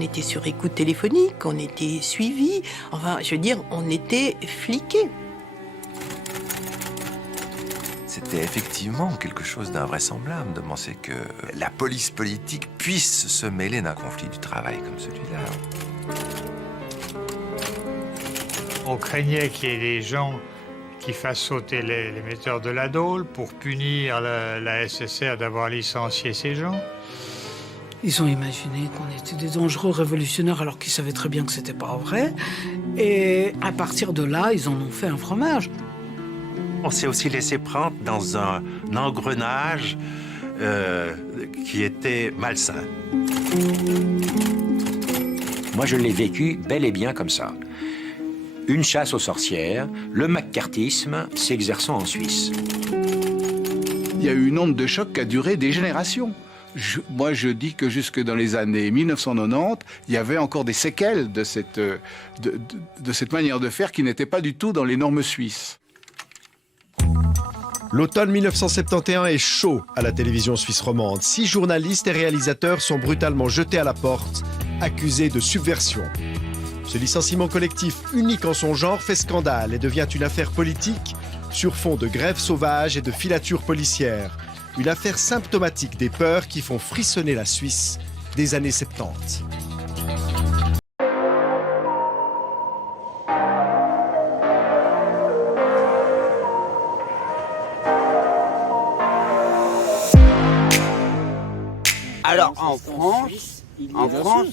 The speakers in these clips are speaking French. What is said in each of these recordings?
On était sur écoute téléphonique, on était suivis. Enfin, je veux dire, on était fliqués. C'était effectivement quelque chose d'invraisemblable de penser que la police politique puisse se mêler d'un conflit du travail comme celui-là. On craignait qu'il y ait des gens qui fassent sauter l'émetteur de la Dole pour punir la SSR d'avoir licencié ces gens. Ils ont imaginé qu'on était des dangereux révolutionnaires alors qu'ils savaient très bien que c'était pas vrai. Et à partir de là, ils en ont fait un fromage. On s'est aussi laissé prendre dans un engrenage qui était malsain. Moi, je l'ai vécu bel et bien comme ça. Une chasse aux sorcières, le maccarthisme s'exerçant en Suisse. Il y a eu une onde de choc qui a duré des générations. Moi, je dis que jusque dans les années 1990, il y avait encore des séquelles de cette manière de faire qui n'était pas du tout dans les normes suisses. L'automne 1971 est chaud à la télévision suisse romande. 6 journalistes et réalisateurs sont brutalement jetés à la porte, accusés de subversion. Ce licenciement collectif unique en son genre fait scandale et devient une affaire politique sur fond de grève sauvage et de filature policière. Une affaire symptomatique des peurs qui font frissonner la Suisse des années 70. Alors en France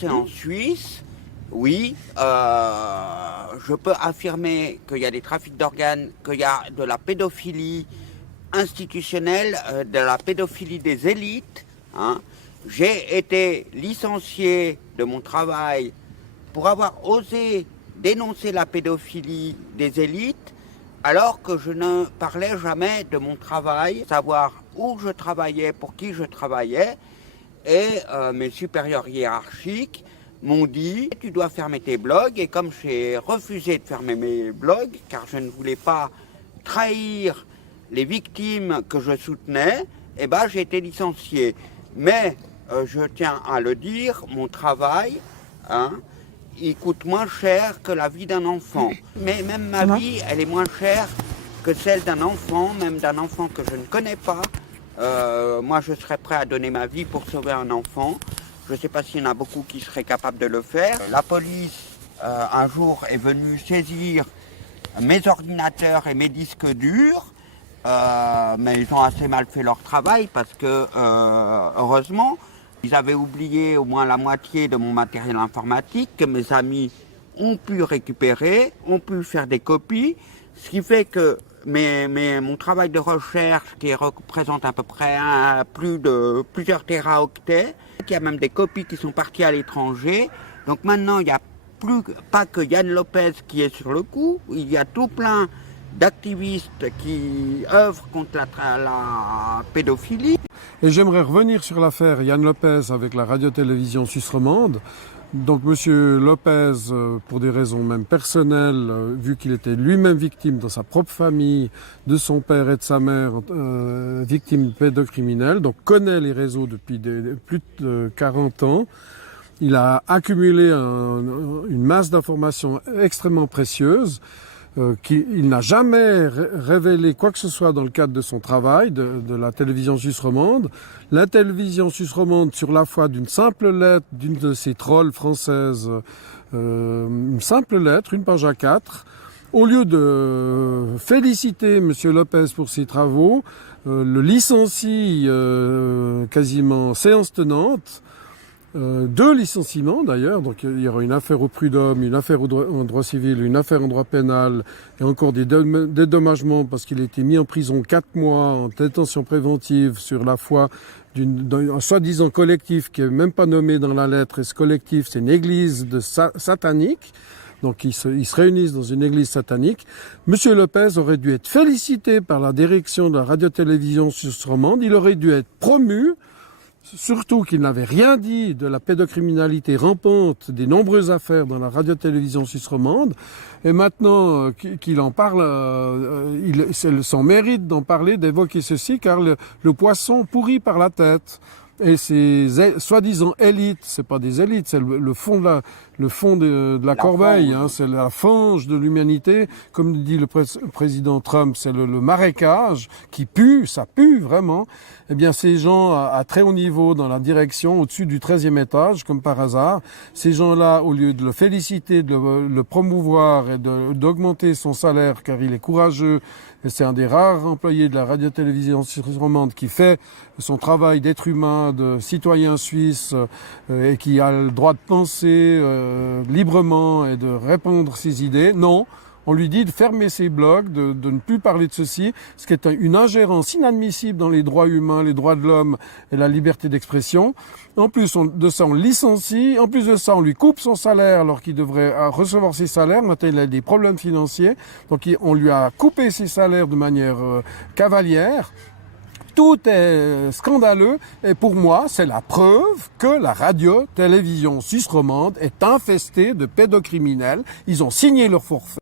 et en Suisse, oui, je peux affirmer qu'il y a des trafics d'organes, qu'il y a de la pédophilie institutionnelle, de la pédophilie des élites. Hein. J'ai été licencié de mon travail pour avoir osé dénoncer la pédophilie des élites, alors que je ne parlais jamais de mon travail, savoir où je travaillais, pour qui je travaillais. Et mes supérieurs hiérarchiques m'ont dit « Tu dois fermer tes blogs ». Et comme j'ai refusé de fermer mes blogs, car je ne voulais pas trahir les victimes que je soutenais, eh ben, j'ai été licencié. Mais, je tiens à le dire, mon travail, hein, il coûte moins cher que la vie d'un enfant. Mais même ma vie, elle est moins chère que celle d'un enfant, même d'un enfant que je ne connais pas. Moi, je serais prêt à donner ma vie pour sauver un enfant. Je ne sais pas s'il y en a beaucoup qui seraient capables de le faire. La police, un jour, est venue saisir mes ordinateurs et mes disques durs, mais ils ont assez mal fait leur travail parce que, heureusement, ils avaient oublié au moins la moitié de mon matériel informatique que mes amis ont pu récupérer, ont pu faire des copies, ce qui fait que mon travail de recherche, qui représente à peu près plusieurs téraoctets, il y a même des copies qui sont parties à l'étranger. Donc maintenant, il n'y a pas que Yann Lopez qui est sur le coup, il y a tout plein d'activistes qui œuvrent contre la pédophilie. Et j'aimerais revenir sur l'affaire Yann Lopez avec la radio-télévision suisse romande. Donc Monsieur Lopez, pour des raisons même personnelles, vu qu'il était lui-même victime dans sa propre famille, de son père et de sa mère, victime pédocriminelle, donc connaît les réseaux depuis plus de 40 ans. Il a accumulé une masse d'informations extrêmement précieuses. Il n'a jamais révélé quoi que ce soit dans le cadre de son travail, de la télévision suisse romande. La télévision suisse romande, sur la foi d'une simple lettre d'une de ces trolls françaises, une simple lettre, une page A4, au lieu de féliciter M. Lopez pour ses travaux, le licencie quasiment séance tenante. 2 licenciements d'ailleurs, donc il y aura une affaire au prud'homme, une affaire en droit civil, une affaire en droit pénal et encore des dédommagements parce qu'il a été mis en prison 4 mois en détention préventive sur la foi d'un soi-disant collectif qui n'est même pas nommé dans la lettre, et ce collectif c'est une église satanique. Donc ils se réunissent dans une église satanique. Monsieur Lopez aurait dû être félicité par la direction de la radio-télévision suisse romande, il aurait dû être promu. Surtout qu'il n'avait rien dit de la pédocriminalité rampante des nombreuses affaires dans la radio-télévision suisse romande. Et maintenant qu'il en parle, c'est son mérite d'en parler, d'évoquer ceci, car le poisson pourrit par la tête. Et ces soi-disant élites, c'est pas des élites, c'est le fond de la corbeille, hein, c'est la fange de l'humanité. Comme dit le président Trump, c'est le marécage qui pue, ça pue vraiment. Eh bien, ces gens à très haut niveau dans la direction, au-dessus du 13e étage, comme par hasard, ces gens-là, au lieu de le féliciter, de le promouvoir et d'augmenter son salaire, car il est courageux, et c'est un des rares employés de la radio-télévision suisse romande qui fait son travail d'être humain, de citoyen suisse, et qui a le droit de penser librement et de répandre ses idées. Non, on lui dit de fermer ses blogs, de ne plus parler de ceci, ce qui est une ingérence inadmissible dans les droits humains, les droits de l'homme et la liberté d'expression. En plus de ça, on licencie. En plus de ça, on lui coupe son salaire alors qu'il devrait recevoir ses salaires. Maintenant, il a des problèmes financiers. Donc, on lui a coupé ses salaires de manière cavalière. Tout est scandaleux et pour moi, c'est la preuve que la radio-télévision suisse romande est infestée de pédocriminels. Ils ont signé leur forfait.